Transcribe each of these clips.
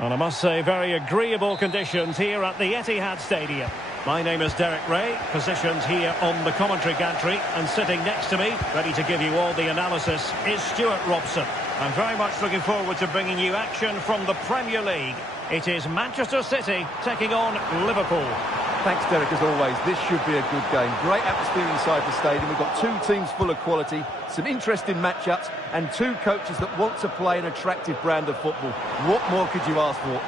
And I must say, very agreeable conditions here at the Etihad Stadium. My name is Derek Ray, positioned here on the commentary gantry, and sitting next to me, ready to give you all the analysis, is Stuart Robson. I'm very much looking forward to bringing you action from the Premier League. It is Manchester City taking on Liverpool. Thanks, Derek, as always. This should be a good game. Great atmosphere inside the stadium. We've got two teams full of quality, some interesting matchups, and two coaches that want to play an attractive brand of football. What more could you ask for?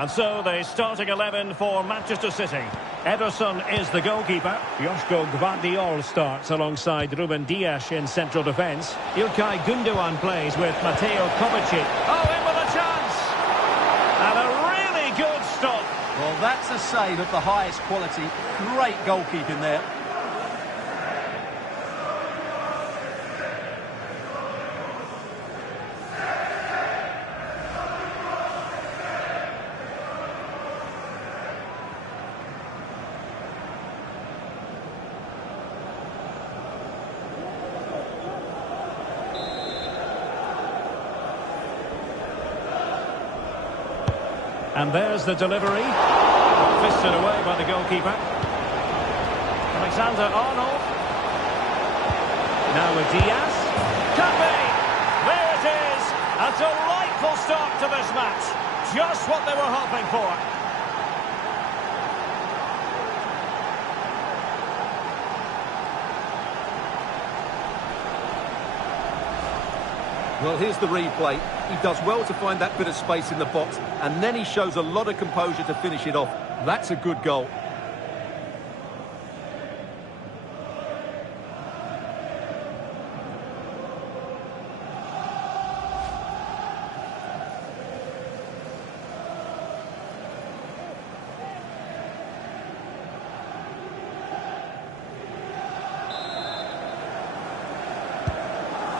And so the starting 11 for Manchester City. Ederson is the goalkeeper. Joško Gvardiol starts alongside Ruben Dias in central defence. Ilkay Gundogan plays with Mateo Kovacic. Oh, in with a chance! And a really good stop. Well, that's a save of the highest quality. Great goalkeeping there. And there's the delivery. Fisted away by the goalkeeper. Alexander-Arnold. Now with Diaz. Can be! There it is! A delightful start to this match. Just what they were hoping for. Well, here's the replay. He does well to find that bit of space in the box, and then he shows a lot of composure to finish it off. That's a good goal.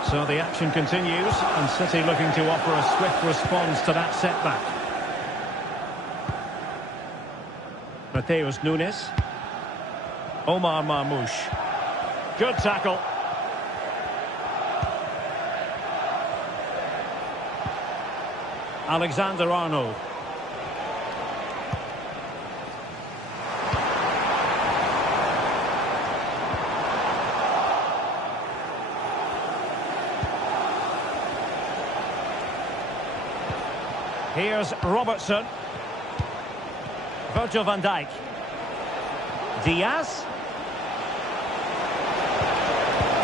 So the action continues, and City looking to offer a swift response to that setback. Mateus Nunes. Omar Marmoush. Good tackle. Alexander-Arnold. Here's Robertson. Virgil van Dijk. Diaz.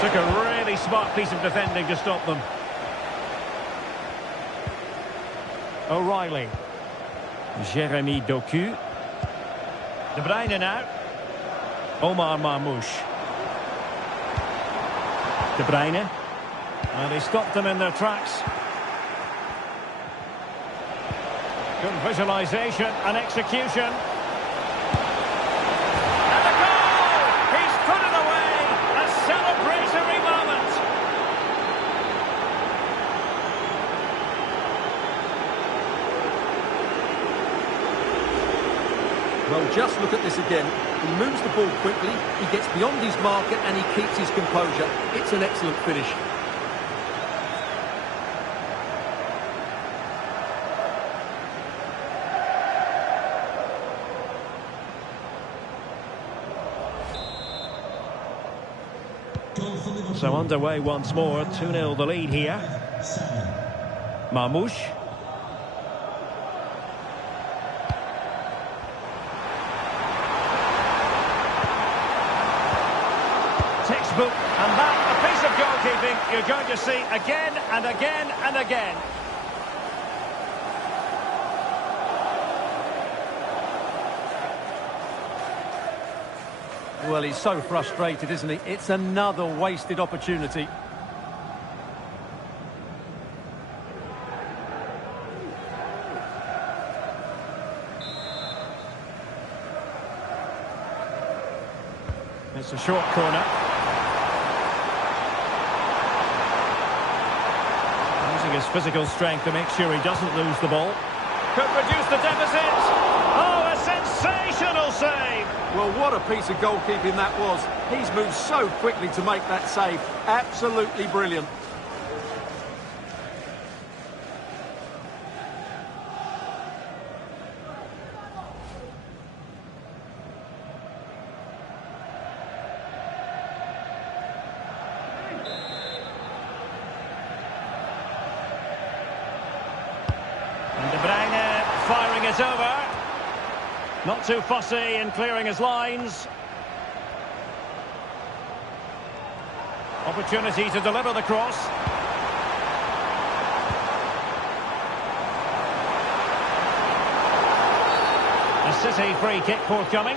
Took a really smart piece of defending to stop them. O'Reilly. Jeremy Doku. De Bruyne now. Omar Marmoush. De Bruyne. And he stopped them in their tracks. Good visualisation and execution. And the goal! He's put it away! A celebratory moment! Well, just look at this again. He moves the ball quickly, he gets beyond his marker, and he keeps his composure. It's an excellent finish. So underway once more, 2-0 the lead here. Marmoush. Textbook, and that, a piece of goalkeeping you're going to see again and again and again. Well, he's so frustrated, isn't he? It's another wasted opportunity. It's a short corner. Using his physical strength to make sure he doesn't lose the ball. Could reduce the deficit. Oh, a sensational save! Well, what a piece of goalkeeping that was. He's moved so quickly to make that save. Absolutely brilliant. De Bruyne firing it over. Not too fussy in clearing his lines. Opportunity to deliver the cross. A City free kick forthcoming.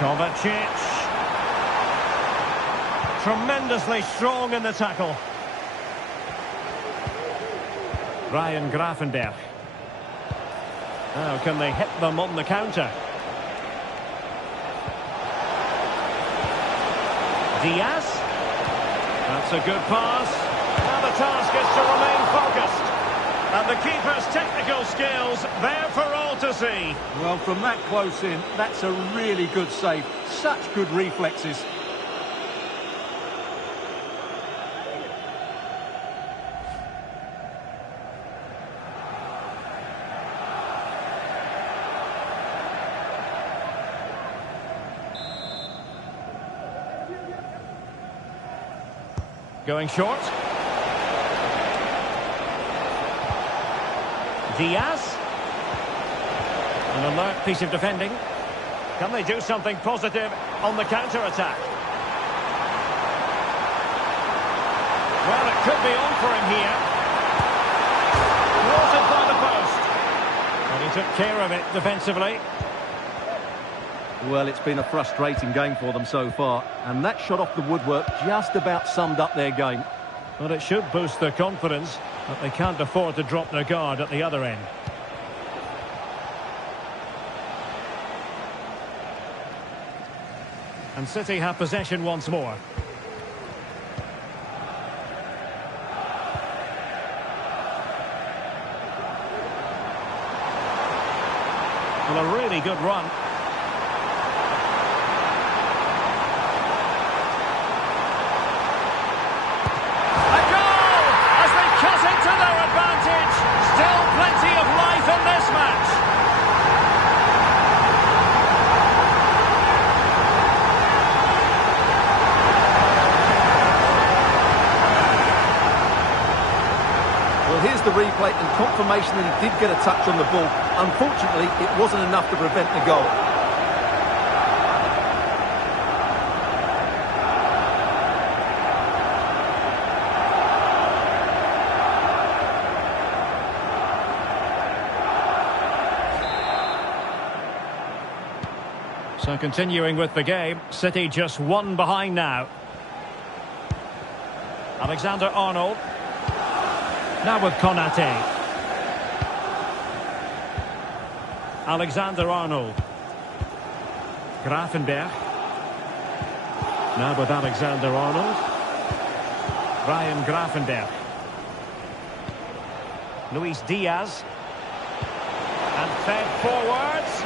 Kovacic. Tremendously strong in the tackle. Ryan Gravenberch. Now can they hit them on the counter? Diaz. That's a good pass. Now the task is to remain focused. And the keeper's technical skills there for all to see. Well, from that close in, that's a really good save. Such good reflexes. Going short. Diaz. An alert piece of defending. Can they do something positive on the counter-attack? Well, it could be on for him here. Thwarted by the post. And he took care of it defensively. Well, it's been a frustrating game for them so far, and that shot off the woodwork just about summed up their game. But it should boost their confidence that they can't afford to drop their guard at the other end. And City have possession once more. Well, a really good run. A goal! As they cut into their advantage. Still plenty of life in this match. Here's the replay and confirmation that he did get a touch on the ball. Unfortunately, it wasn't enough to prevent the goal. So continuing with the game, City just one behind now. Alexander-Arnold. Now with Konate. Alexander-Arnold. Gravenberch. Now with Alexander-Arnold. Ryan Gravenberch. Luis Diaz. And fed forwards.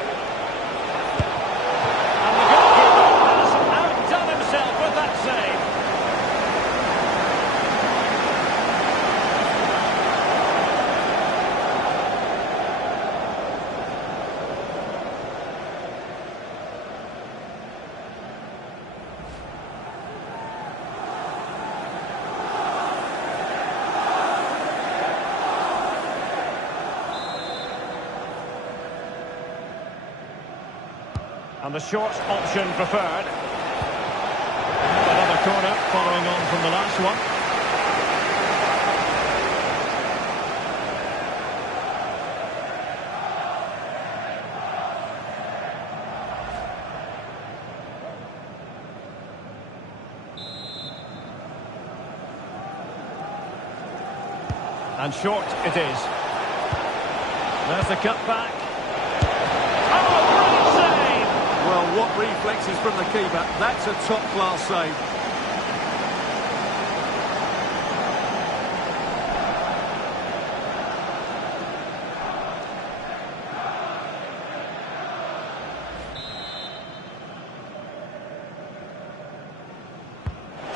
And the goalkeeper has outdone himself with that save. And the short option preferred. Another corner following on from the last one. And short it is. There's the cut back. Well, What reflexes from the keeper. That's a top-class save.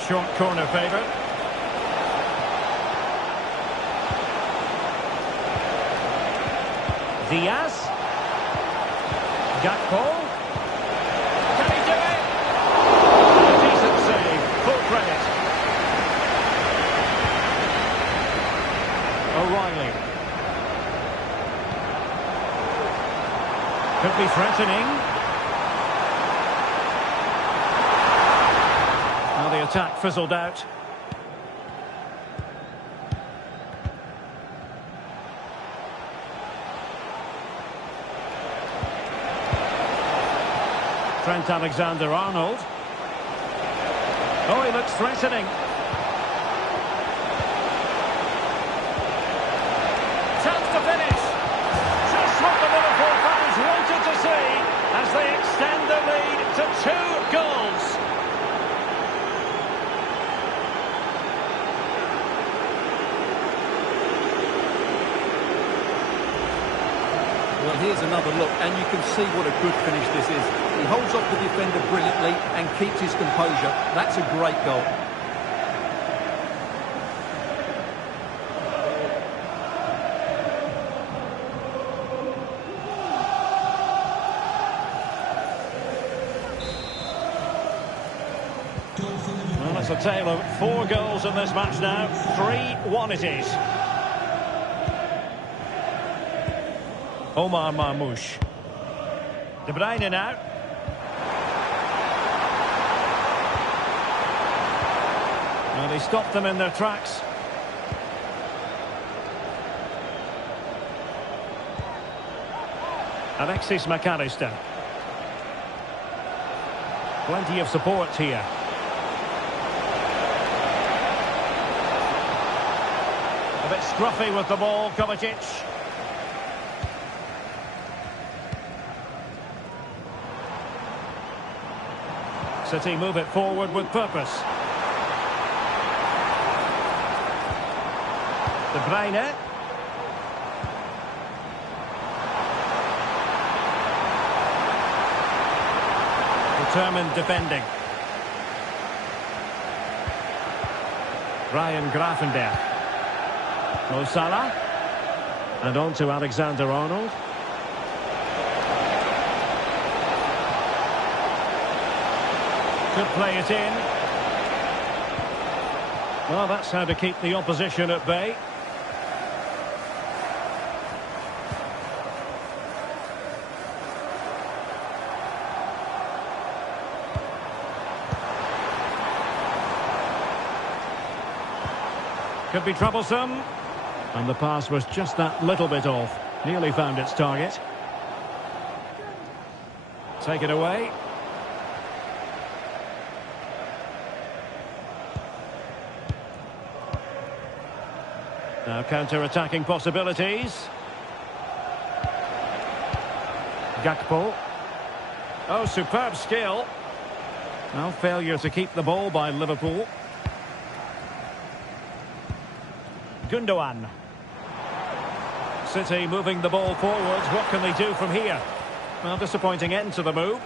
Short corner favourite. Diaz. Gakpo. Can he do it? A decent save. Full credit. O'Reilly. Could be threatening. Now the attack fizzled out. Trent Alexander-Arnold. Oh, he looks threatening. Chance to finish. Just what the Liverpool fans wanted to see as they extend the lead to 2 goals. Well, here's another look, and you can see what a good finish this is. He holds off the defender brilliantly and keeps his composure. That's a great goal. Well, it's a tale of 4 goals in this match now. 3-1 it is. Omar Marmoush. De Bruyne now. Well, they stopped them in their tracks. Alexis McAllister. Plenty of support here. A bit scruffy with the ball, Kovacic. City move it forward with purpose. De Bruyne. Determined defending. Ryan Gravenberch. Mo Salah. And on to Alexander-Arnold. Could play it in. Well, that's how to keep the opposition at bay. Could be troublesome. And the pass was just that little bit off. Nearly found its target. Take it away. Now counter-attacking possibilities. Gakpo. Oh, superb skill. Now failure to keep the ball by Liverpool. Gundogan. City moving the ball forwards. What can they do from here? Well, disappointing end to the move.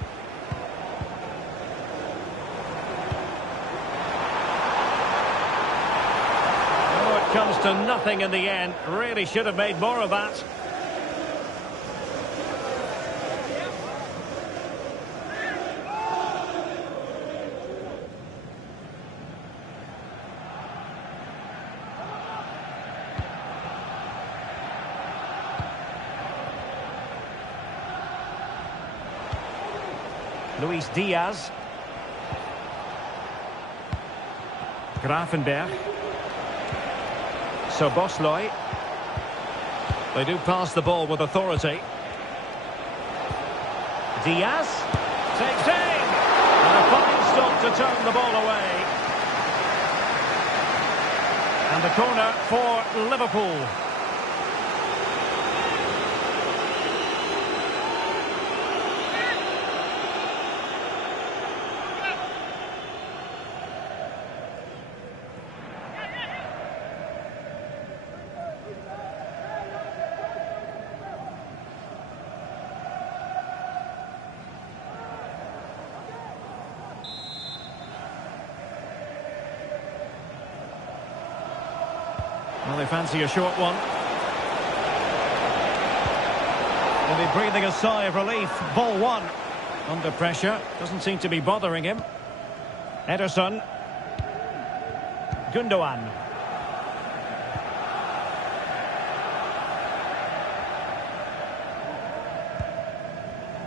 Comes to nothing in the end. Really should have made more of that. Luis Diaz. Gravenberch. So Bosley. They do pass the ball with authority. Diaz takes aim. And a fine stop to turn the ball away. And the corner for Liverpool. they fancy a short one. He'll be breathing a sigh of relief. Ball one. Under pressure. Doesn't seem to be bothering him. Ederson. Gundogan.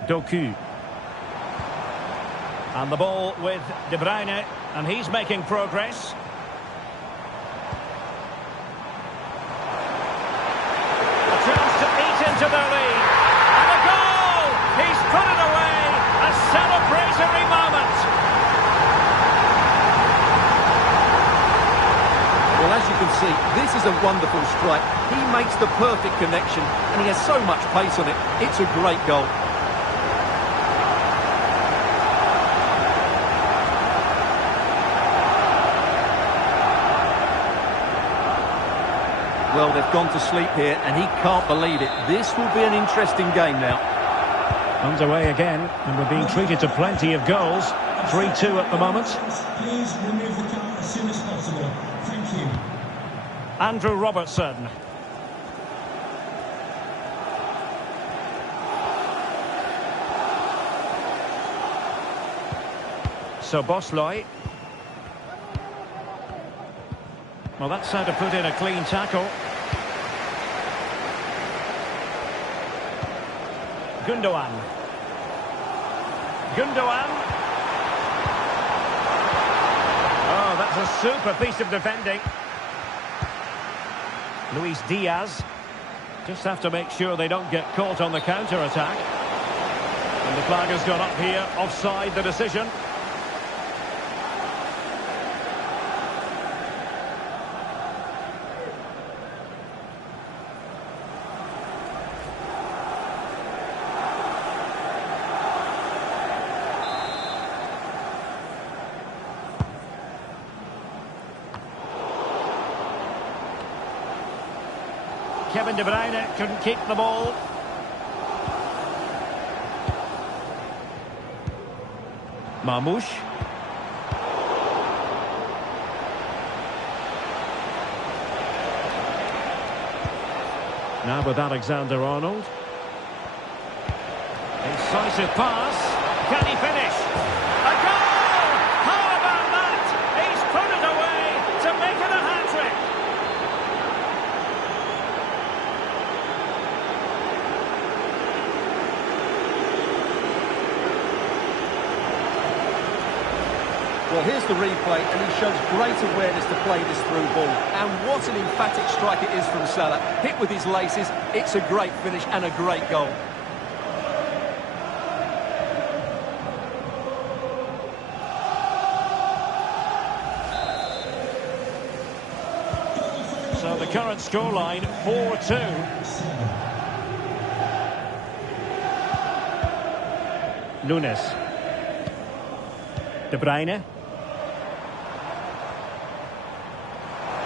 Doku. And the ball with De Bruyne, and he's making progress. A chance to eat into their lead. And a goal! He's put it away! A celebratory moment! Well, as you can see, this is a wonderful strike. He makes the perfect connection, and he has so much pace on it. It's a great goal. Well, they've gone to sleep here, and he can't believe it. This will be an interesting game now. Underway again, and we're being treated to plenty of goals. 3-2 at the moment. Please remove the car as soon as possible. Thank you. Andrew Robertson. So Bosloy. Well, that's how to put in a clean tackle. Gundogan. Gundogan. Oh, that's a super piece of defending. Luis Diaz. Just have to make sure they don't get caught on the counter-attack. And the flag has gone up here. Offside the decision. Kevin De Bruyne couldn't keep the ball. Marmoush. Now with Alexander-Arnold. Incisive pass. Can he finish? A goal! How about that? He's put it away to make it a hat-trick. Well, here's the replay, and he shows great awareness to play this through ball. And what an emphatic strike it is from Salah. Hit with his laces, it's a great finish and a great goal. So the current scoreline, 4-2. Nunes. De Bruyne.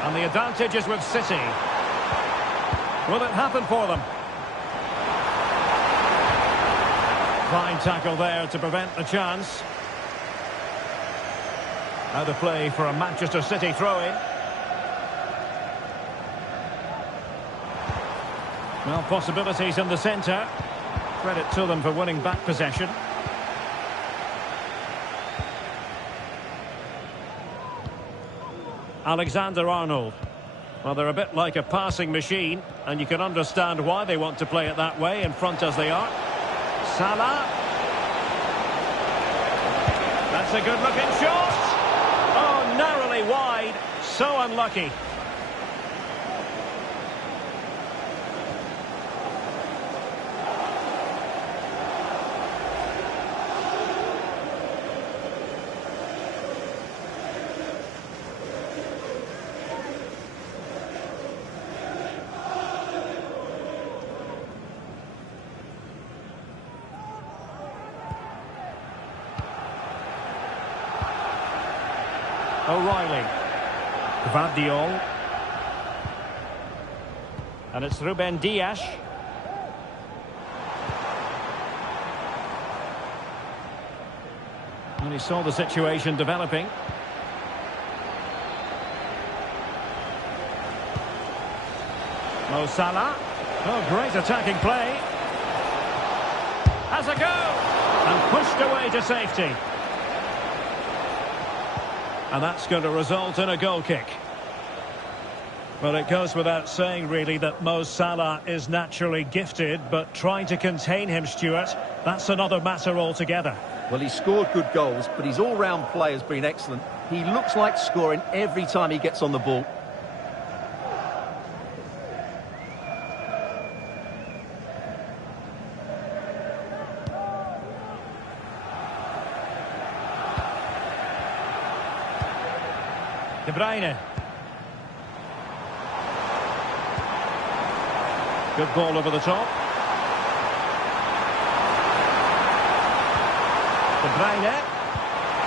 And the advantage is with City. Will it happen for them? Fine tackle there to prevent the chance. Out of play for a Manchester City throw-in. Well, possibilities in the centre. Credit to them for winning back possession. Alexander-Arnold. Well, they're a bit like a passing machine, and you can understand why they want to play it that way, in front as they are. Salah. That's a good-looking shot. Oh, narrowly wide. So unlucky. O'Reilly. Gvardiol. And it's Ruben Dias. And he saw the situation developing. Mo Salah. Oh, great attacking play. Has a go. And pushed away to safety. And that's going to result in a goal kick. Well, it goes without saying, really, that Mo Salah is naturally gifted, but trying to contain him, Stuart, that's another matter altogether. Well, he's scored good goals, but his all-round play has been excellent. He looks like scoring every time he gets on the ball. De Bruyne. Good ball over the top. De Bruyne.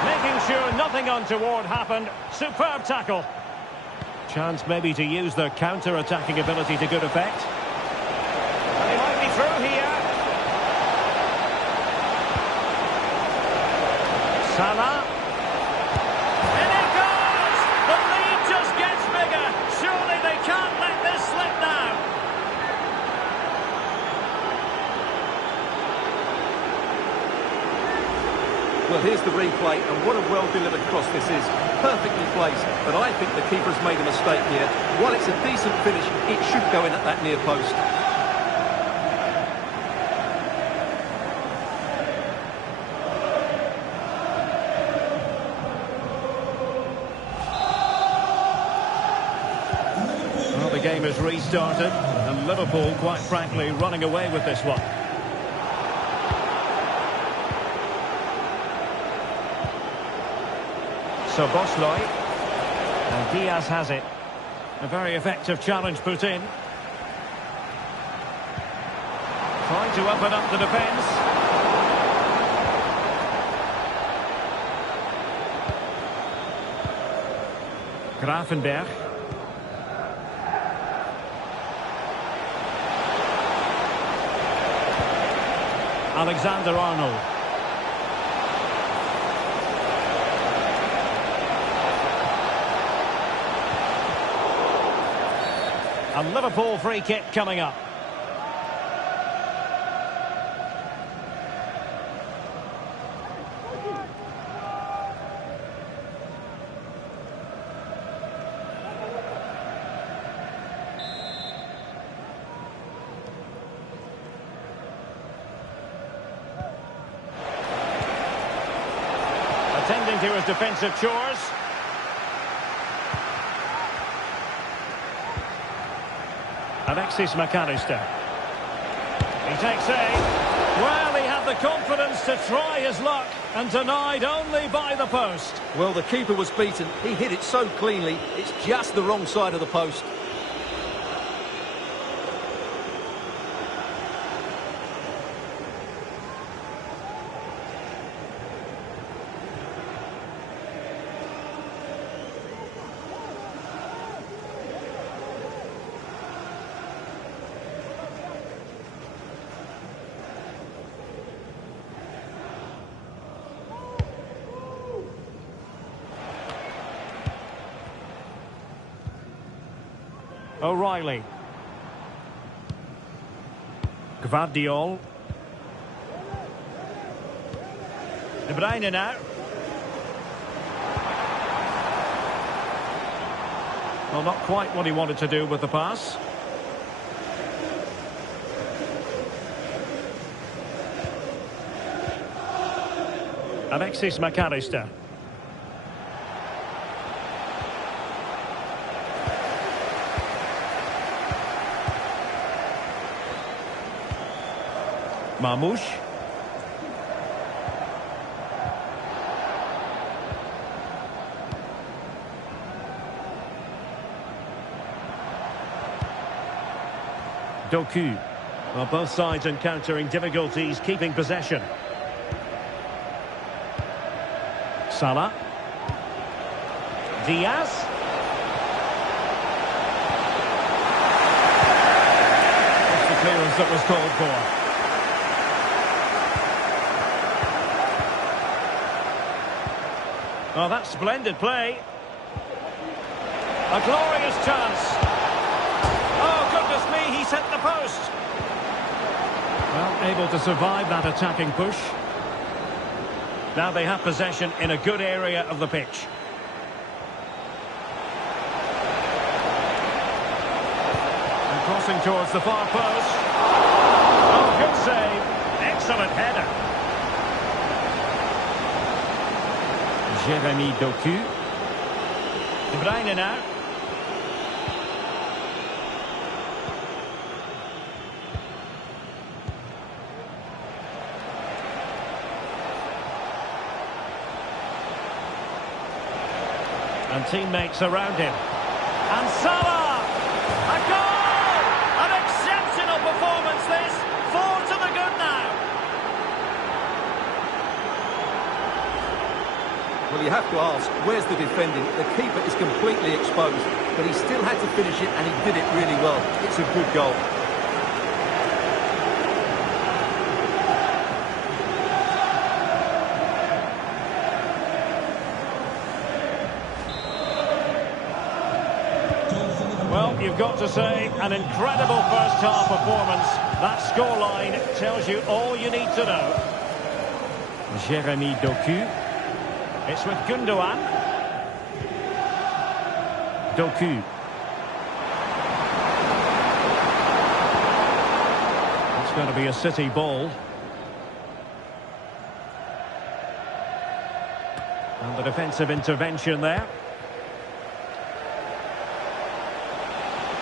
Making sure nothing untoward happened. Superb tackle. Chance maybe to use their counter-attacking ability to good effect. And he might be through here. Salah. In it goes! The lead just gets bigger. Surely they can't let this slip now. Well, here's the replay, and what a well-delivered cross this is. Perfectly placed, but I think the keeper's made a mistake here. While it's a decent finish, it should go in at that near post. Well, the game is restarted, and Liverpool, quite frankly, running away with this one. So Bosley, and Diaz has it. A very effective challenge put in. Trying to open up the defence. Gravenberg. Alexander-Arnold. A Liverpool free kick coming up. Attending to his defensive chores. Alexis McAllister. He takes aim. Well, he had the confidence to try his luck and denied only by the post. Well, the keeper was beaten. He hit it so cleanly, it's just the wrong side of the post. O'Reilly. Gvardiol. De Bruyne now. Well, not quite what he wanted to do with the pass. Alexis McAllister. Marmoush. Doku. Well, both sides encountering difficulties keeping possession. Salah. Diaz. That's the clearance that was called for. Oh, that's splendid play. A glorious chance. Oh, goodness me. he's hit the post. Well, able to survive that attacking push. Now they have possession in a good area of the pitch. And crossing towards the far post. Oh, good save. Excellent header. Jeremy Doku. De Bruyne now. And teammates around him. And Salah! A goal! An exceptional performance this. 4 to the good now. Well, you have to ask, where's the defending? The keeper is completely exposed, but he still had to finish it, and he did it really well. It's a good goal. Well, you've got to say, an incredible first-half performance. That scoreline tells you all you need to know. Jeremy Doku. It's with Gundogan. Doku. It's going to be a City ball. And the defensive intervention there.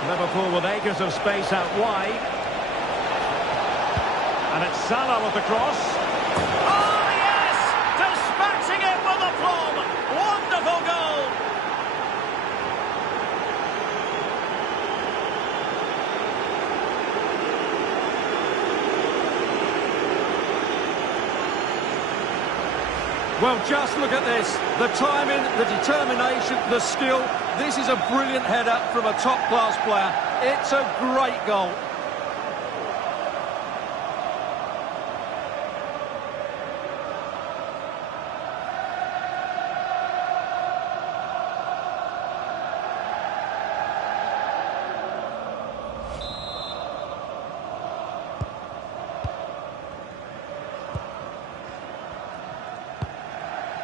Liverpool with acres of space out wide. And it's Salah with the cross. Oh, yes! Dispatching it with aplomb. Wonderful goal. Well, just look at this. The timing, the determination, the skill. This is a brilliant header from a top-class player. It's a great goal.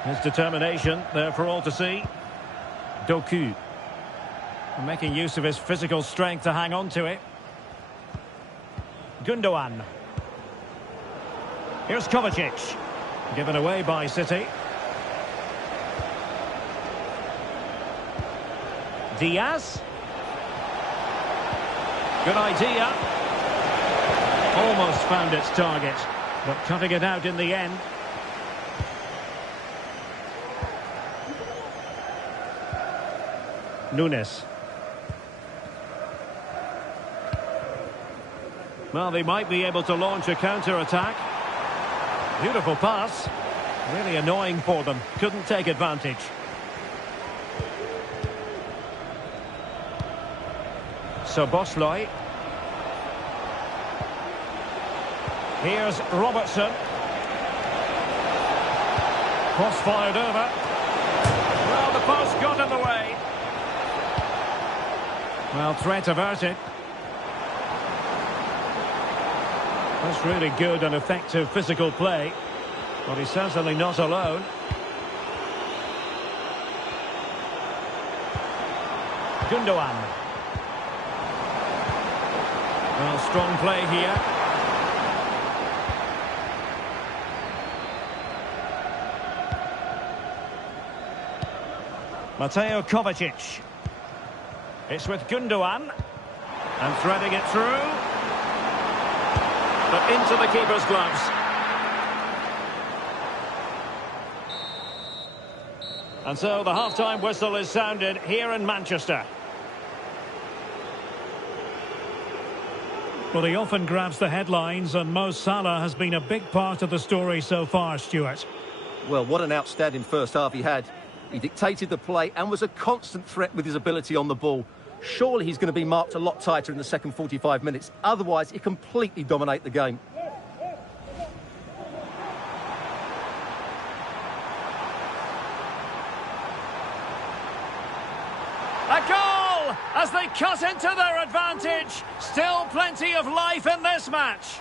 His determination there for all to see. Doku. Making use of his physical strength to hang on to it. Gundogan. Here's Kovacic. Given away by City. Diaz. Good idea. Almost found its target, but cutting it out in the end. Nunes. Well, they might be able to launch a counter-attack. Beautiful pass. Really annoying for them. Couldn't take advantage. Szoboszlai. Here's Robertson. Cross fired over. Well, the post got in the way. Well, threat averted. That's really good and effective physical play. But he's certainly not alone. Gundogan. Well, strong play here. Mateo Kovacic. It's with Gundogan. And threading it through. But into the keeper's gloves. And so the half-time whistle is sounded here in Manchester. Well, he often grabs the headlines, and Mo Salah has been a big part of the story so far, Stuart. Well, what an outstanding first half he had. He dictated the play and was a constant threat with his ability on the ball. Surely he's going to be marked a lot tighter in the second 45 minutes. Otherwise, he completely dominate the game. A goal! as they cut into their advantage. Still plenty of life in this match.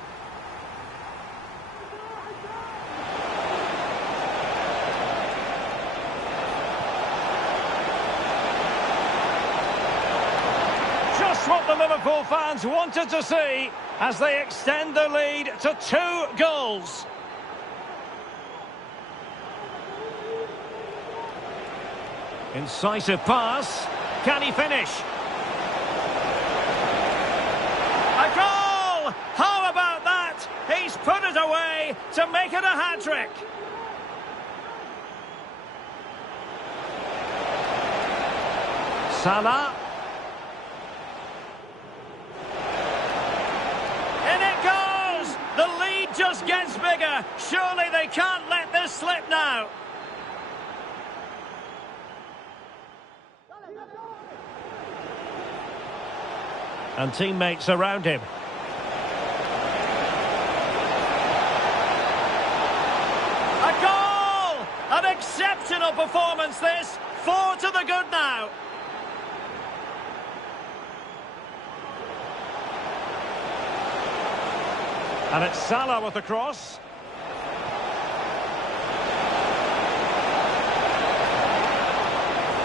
Just what the Liverpool fans wanted to see as they extend the lead to 2 goals. Incisive pass. Can he finish? A goal! How about that? He's put it away to make it a hat-trick. Salah. In it goes! The lead just gets bigger. Surely they can't let this slip now. And teammates around him. A goal! An exceptional performance this. 4 to the good now. And it's Salah with the cross.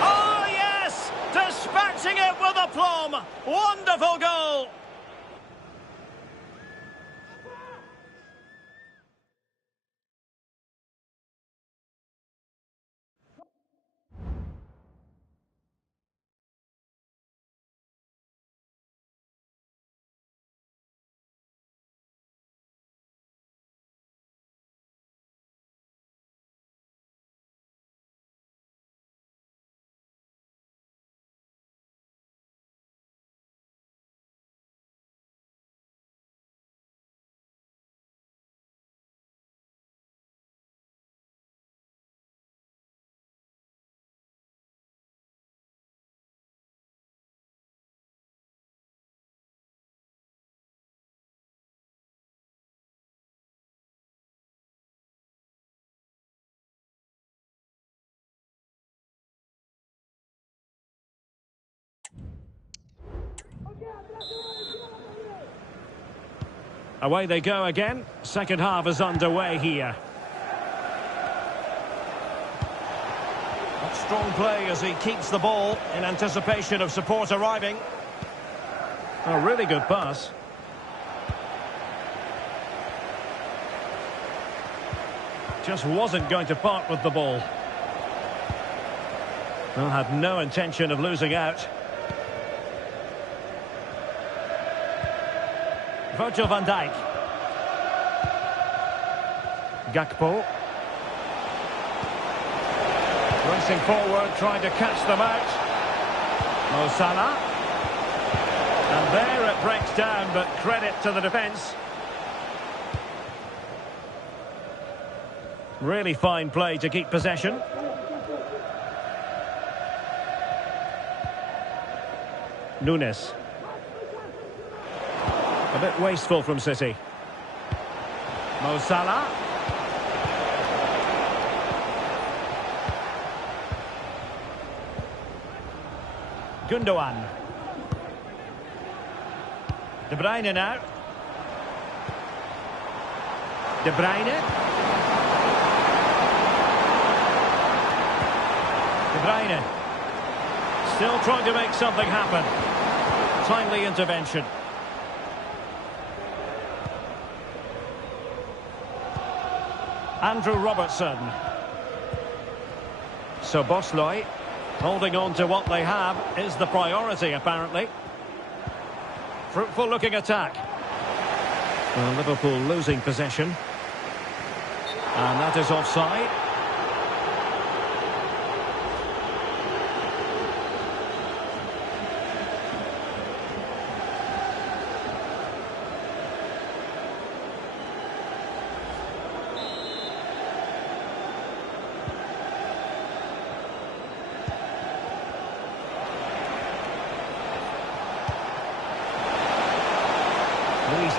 Oh yes! Dispatching it with aplomb. Wonderful goal! Away they go again. Second half is underway here. Strong play as he keeps the ball in anticipation of support arriving. A really good pass. Just wasn't going to part with the ball. Well, had no intention of losing out. Virgil van Dijk. Gakpo. Racing forward, trying to catch them out. Mo Salah. And there it breaks down, but credit to the defence. Really fine play to keep possession. Nunes. A bit wasteful from City. Mo Salah. Gundogan. De Bruyne now. De Bruyne. De Bruyne. Still trying to make something happen. Timely intervention. Andrew Robertson. So Bosley, holding on to what they have is the priority, apparently. Fruitful looking attack. Well, Liverpool losing possession. And that is offside.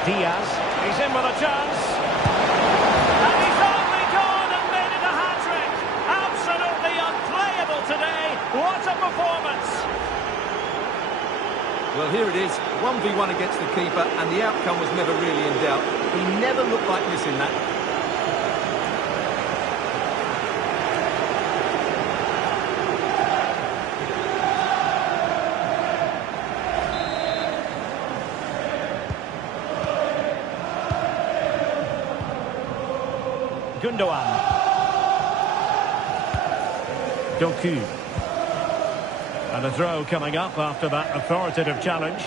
Diaz, he's in with a chance. And he's only gone and made it a hat-trick. Absolutely unplayable today. What a performance. 1v1 against the keeper, and the outcome was never really in doubt. He never looked like missing that. Gundogan. Doku. And a throw coming up after that authoritative challenge.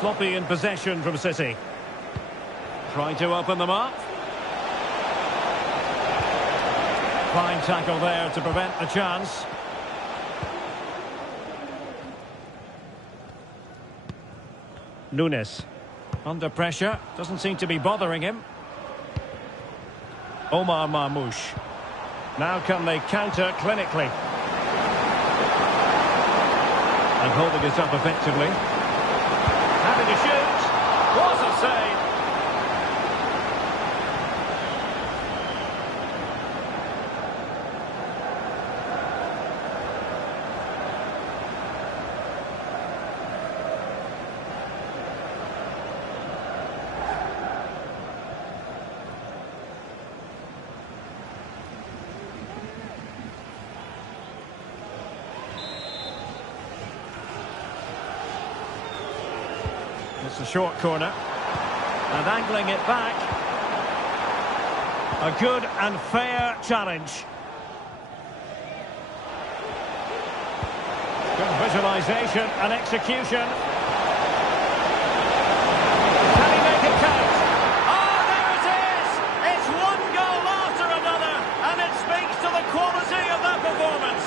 Sloppy in possession from City. Trying to open them up. Fine tackle there to prevent the chance. Nunes. Under pressure. Doesn't seem to be bothering him. Omar Marmoush. Now can they counter clinically? And holding it up effectively. Having a shoot. What a save. It's a short corner. And angling it back. A good and fair challenge. Good visualisation and execution. Can he make it count? Oh, there it is! It's one goal after another, and it speaks to the quality of that performance.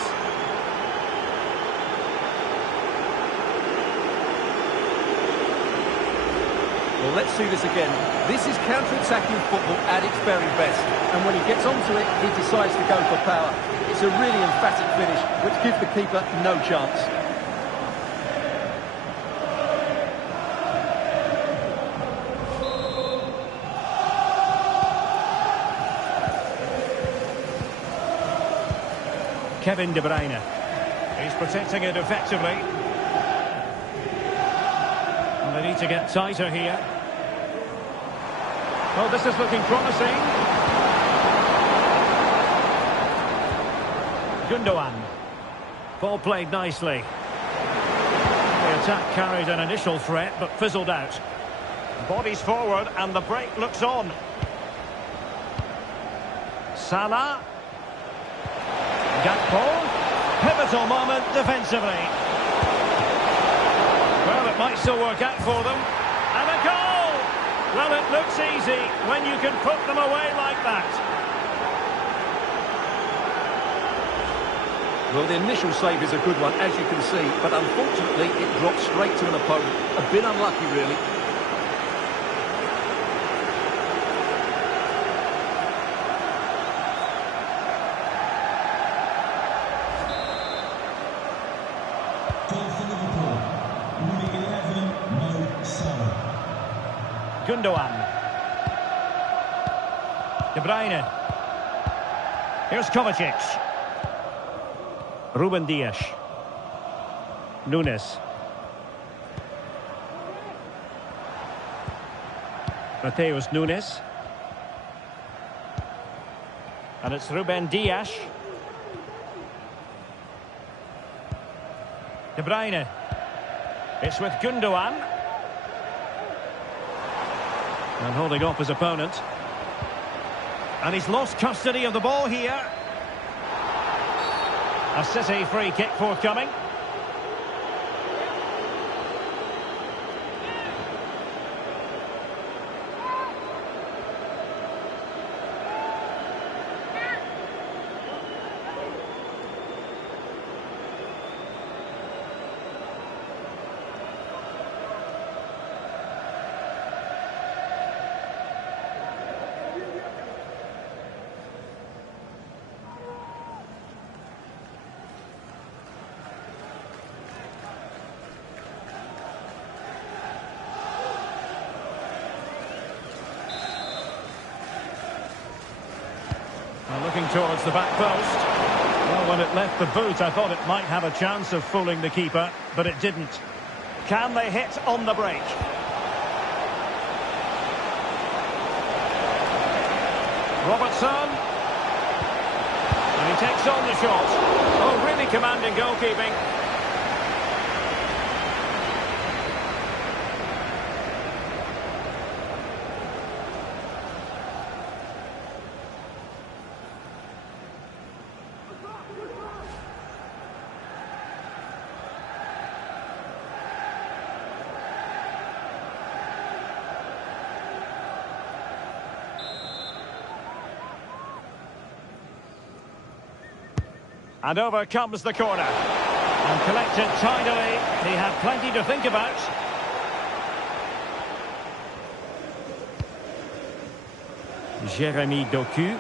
Well, let's see this again. This is counter-attacking football at its very best. And when he gets onto it, he decides to go for power. It's a really emphatic finish, which gives the keeper no chance. Kevin De Bruyne. He's protecting it effectively. And they need to get tighter here. Oh, this is looking promising. Gundogan. Ball played nicely. The attack carried an initial threat, but fizzled out. Bodies forward, and the break looks on. Salah. Gakpo. Pivotal moment defensively. Well, it might still work out for them. And a goal! Well, it looks easy when you can put them away like that. Well, the initial save is a good one, as you can see, but unfortunately it dropped straight to an opponent. A bit unlucky, really. Goal for Liverpool. Number 11, Mo Salah. Gundogan. De Bruyne. Here's Kovacic. Ruben Dias. Nunes. Mateus Nunes. And it's Ruben Dias. De Bruyne. It's with Gundogan. And holding off his opponent. And he's lost custody of the ball here. A City free kick forthcoming. looking towards the back post. Well, when it left the boot, I thought it might have a chance of fooling the keeper, but it didn't. Can they hit on the break? Robertson. And he takes on the shot. Oh, really commanding goalkeeping. And over comes the corner. And collected tidily. He had plenty to think about. Jeremy Doku.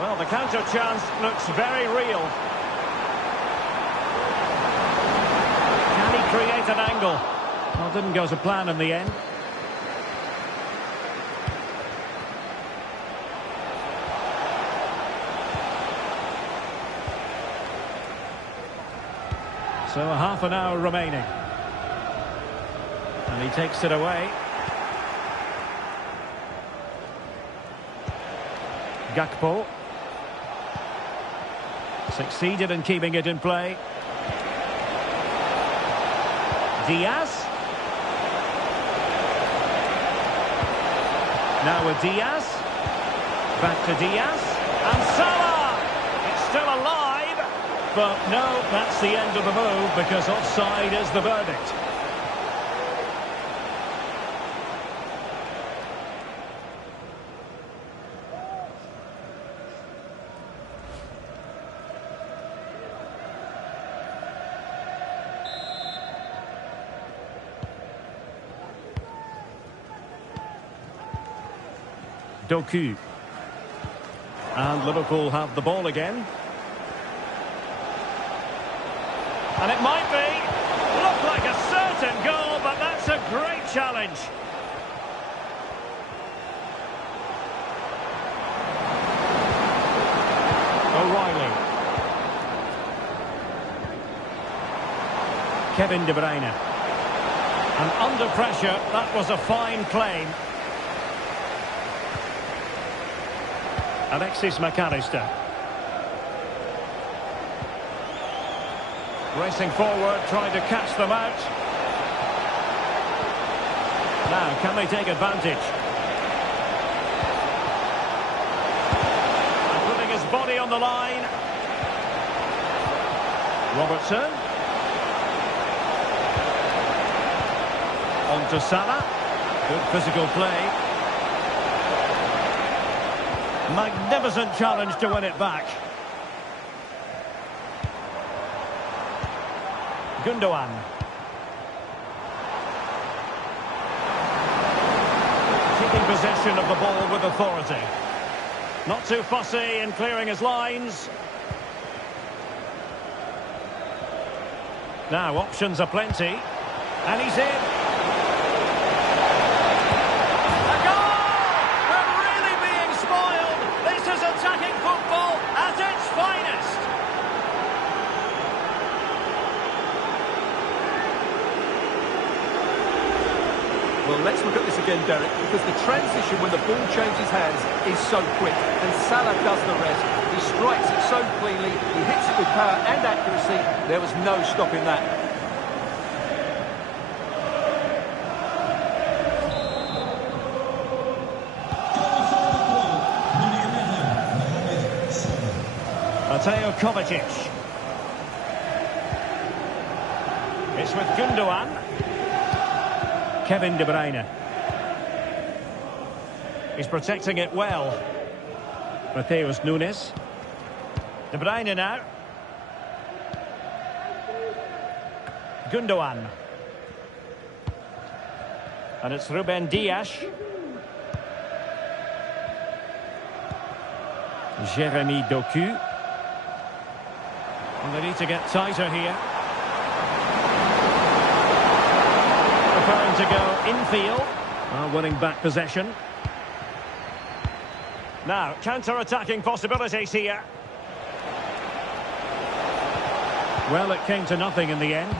Well, the counter chance looks very real. Can he create an angle? Well, didn't go to plan in the end. So a half an hour remaining. And he takes it away. Gakpo. Succeeded in keeping it in play. Diaz. Now with Diaz. Back to Diaz. And Salah! It's still alive. But no, that's the end of the move because offside is the verdict. Doku. And Liverpool have the ball again. And it might be. Looked like a certain goal, but that's a great challenge. O'Reilly. Kevin De Bruyne. And under pressure, that was a fine claim. Alexis McAllister. Racing forward, trying to catch them out. Now, can they take advantage? And putting his body on the line. Robertson. On to Salah. Good physical play. Magnificent challenge to win it back. Gundogan. Keeping possession of the ball with authority. Not too fussy in clearing his lines. Now, options are plenty. And he's in. A goal! We're really being spoiled. This is attacking football at its finest. Well, let's look at this again, Derek, because the transition when the ball changes hands is so quick, and Salah does the rest. He strikes it so cleanly, he hits it with power and accuracy. There was no stopping that. Mateo Kovacic. It's with Gundogan. Kevin De Bruyne. He's protecting it well. Mateus Nunes. De Bruyne now. Gundogan. And it's Ruben Dias. Jeremy Doku. And they need to get tighter here. Preparing to go infield. Winning back possession. Now, counter-attacking possibilities here. Well, it came to nothing in the end.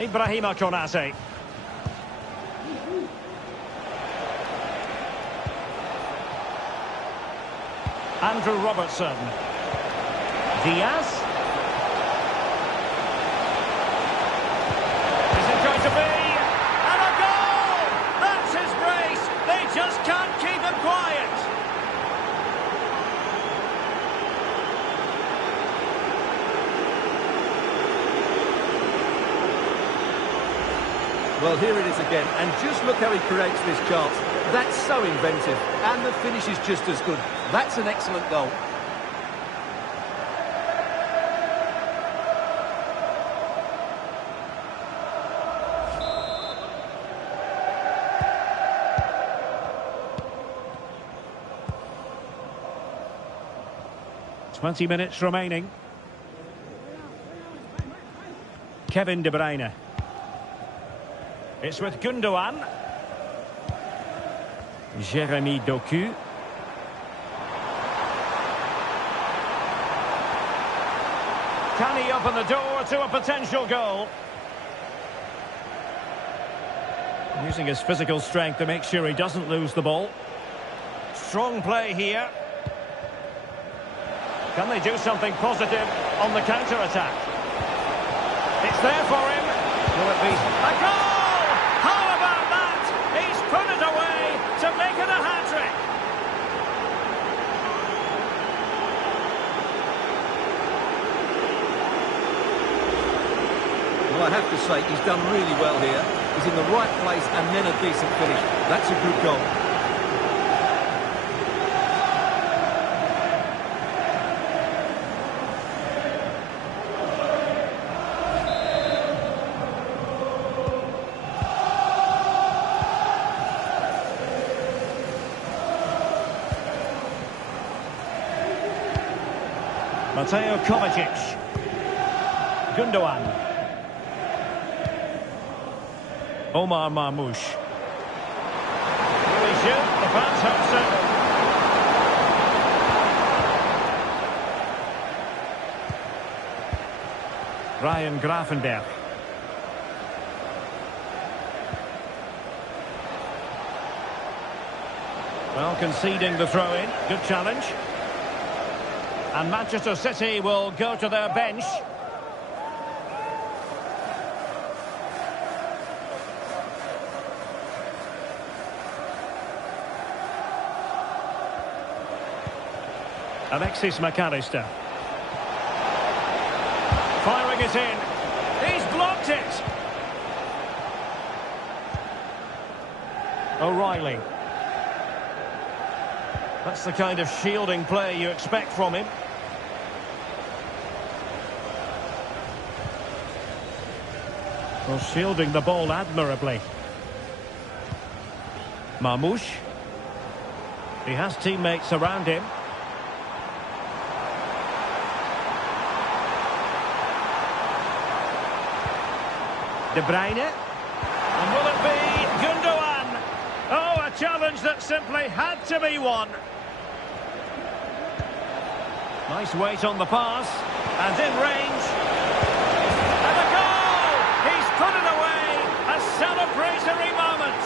Ibrahima Konate. Andrew Robertson. Diaz. Is it going to be? And a goal! That's his brace. They just can't keep him quiet. Well, here it is again, and just look how he creates this chance. That's so inventive, and the finish is just as good. That's an excellent goal. Twenty minutes remaining. Kevin De Bruyne. It's with Gundogan. Jeremy Doku. Can he open the door to a potential goal? Using his physical strength to make sure he doesn't lose the ball. Strong play here. Can they do something positive on the counter-attack? It's there for him. Will it be a goal? How about that? He's put it away to make it a hat-trick. Well, I have to say, he's done really well here. He's in the right place and then a decent finish. That's a good goal. Mateo Kovacic. Gundogan. Omar Marmoush. Here he shoot. The fans hope so. Ryan Gravenberch. Well, conceding the throw-in. Good challenge. And Manchester City will go to their bench. Alexis McAllister. Firing it in. He's blocked it. O'Reilly. That's the kind of shielding play you expect from him. Well, shielding the ball admirably. Marmoush. He has teammates around him. De Bruyne. And will it be Gundogan? Oh, a challenge that simply had to be won. Nice weight on the pass. And in range. And a goal! He's put it away. A celebratory moment.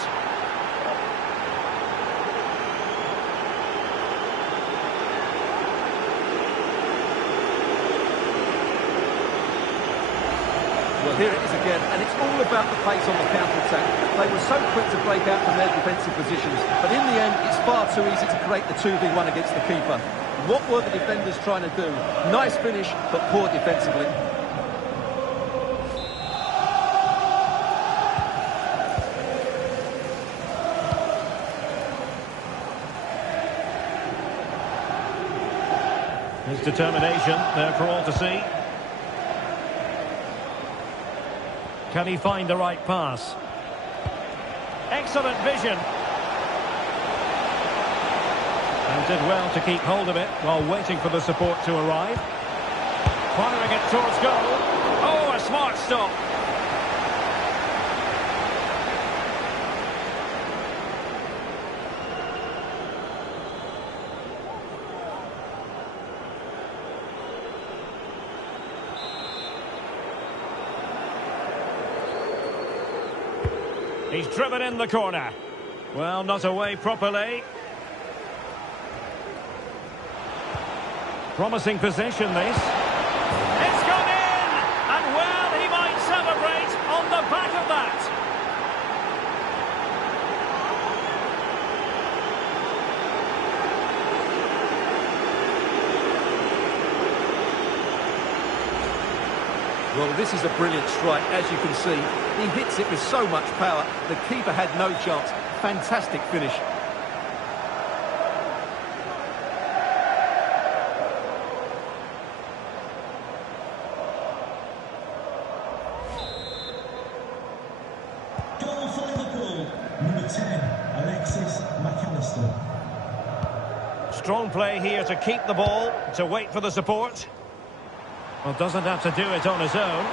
Well, here it is again, and it's all about the pace on the counter-attack. They were so quick to break out from their defensive positions, but in the end, it's far too easy to create the 2v1 against the keeper. What were the defenders trying to do? Nice finish, but poor defensively. His determination there for all to see. Can he find the right pass? Excellent vision. Did well to keep hold of it while waiting for the support to arrive. Firing it towards goal. Oh, a smart stop. He's driven in the corner. Well, not away properly. Promising position, this. It's gone in! And, well, he might celebrate on the back of that. Well, this is a brilliant strike, as you can see. He hits it with so much power. The keeper had no chance. Fantastic finish. Goal for Liverpool. Number 10, Alexis McAllister. Strong play here to keep the ball, to wait for the support. Well, doesn't have to do it on his own.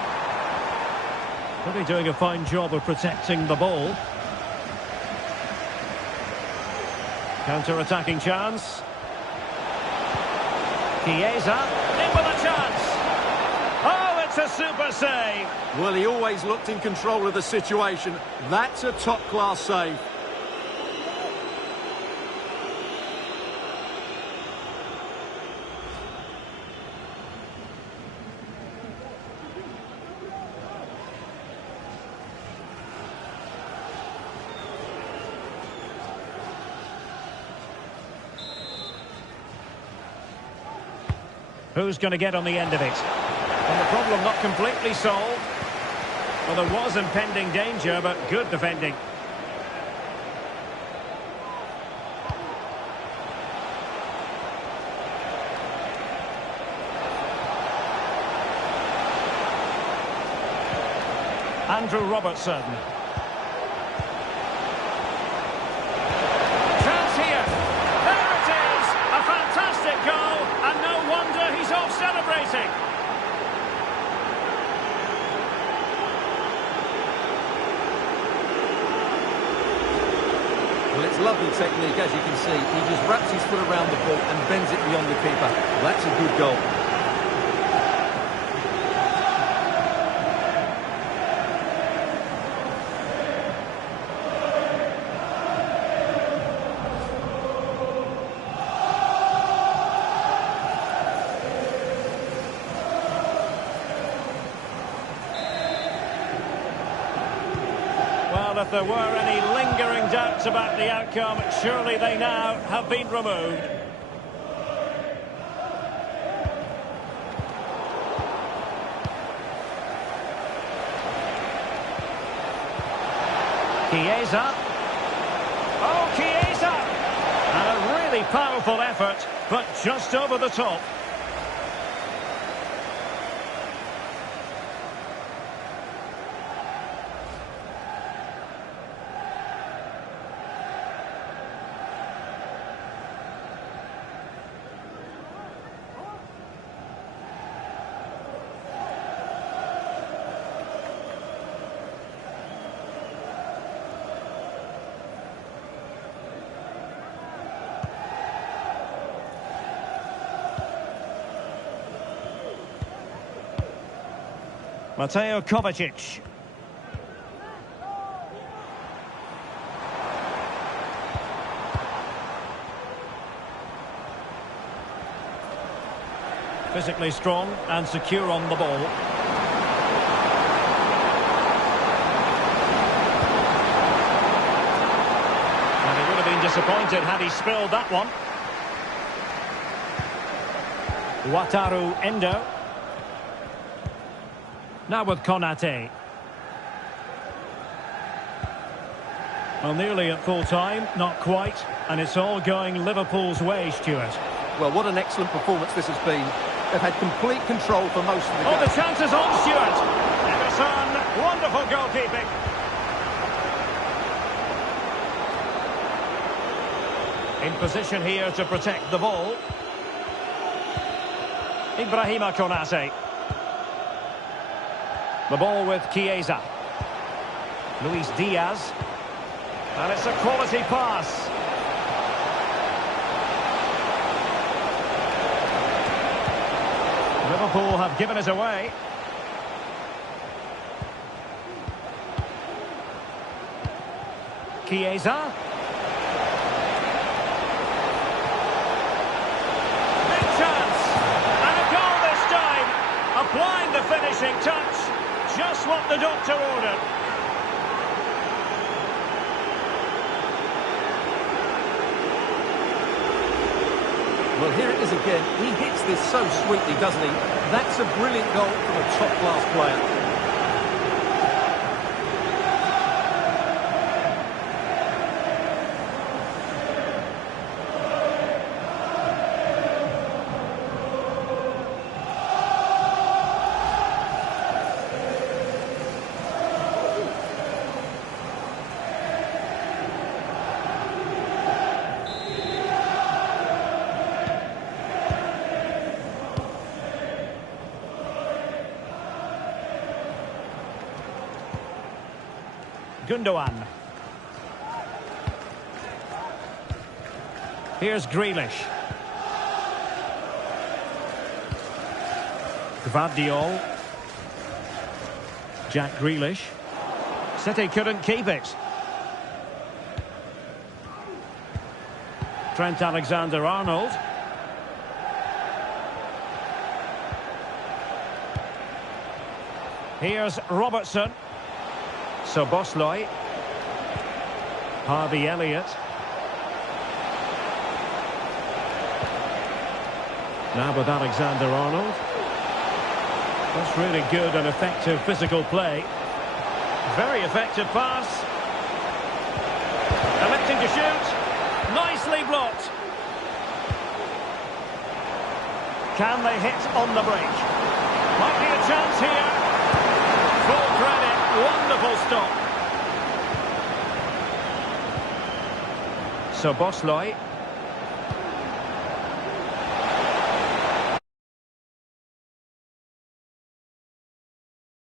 Really doing a fine job of protecting the ball. Counter-attacking chance. Chiesa, in with a chance. Oh, it's a super save. Well, he always looked in control of the situation. That's a top-class save. Who's going to get on the end of it? And the problem not completely solved. Well, there was impending danger, but good defending. Andrew Robertson. Chance here. There it is. A fantastic goal, and no wonder he's off celebrating. Well, it's lovely technique, as you can see. He just wraps his foot around the ball and bends it beyond the keeper. That's a good goal. Well, if there were any lingering doubts about the outcome, surely they now have been removed. Chiesa. Oh, Chiesa! And a really powerful effort, but just over the top. Mateo Kovacic. Physically strong and secure on the ball. And he would have been disappointed had he spilled that one. Wataru Endo. Now with Konate. Well, nearly at full time, not quite, and it's all going Liverpool's way, Stuart. Well, what an excellent performance this has been. They've had complete control for most of the game. Oh, the chance is on, Stuart. Emerson, wonderful goalkeeping. In position here to protect the ball. Ibrahima Konate. The ball with Chiesa. Luis Diaz. And it's a quality pass. Liverpool have given it away. Chiesa. Big chance. And a goal this time. Applying the finishing touch. Just what the doctor ordered. Well, here it is again. He hits this so sweetly, doesn't he? That's a brilliant goal from a top-class player. Gundogan. Here's Grealish. Gvardiol. Jack Grealish. City couldn't keep it. Trent Alexander-Arnold. Here's Robertson. Szoboszlai. Harvey Elliott. Now with Alexander-Arnold. That's really good and effective physical play. Very effective pass. Electing to shoot. Nicely blocked. Can they hit on the break? Might be a chance here. Full credit. Wonderful stop. Szoboszlai.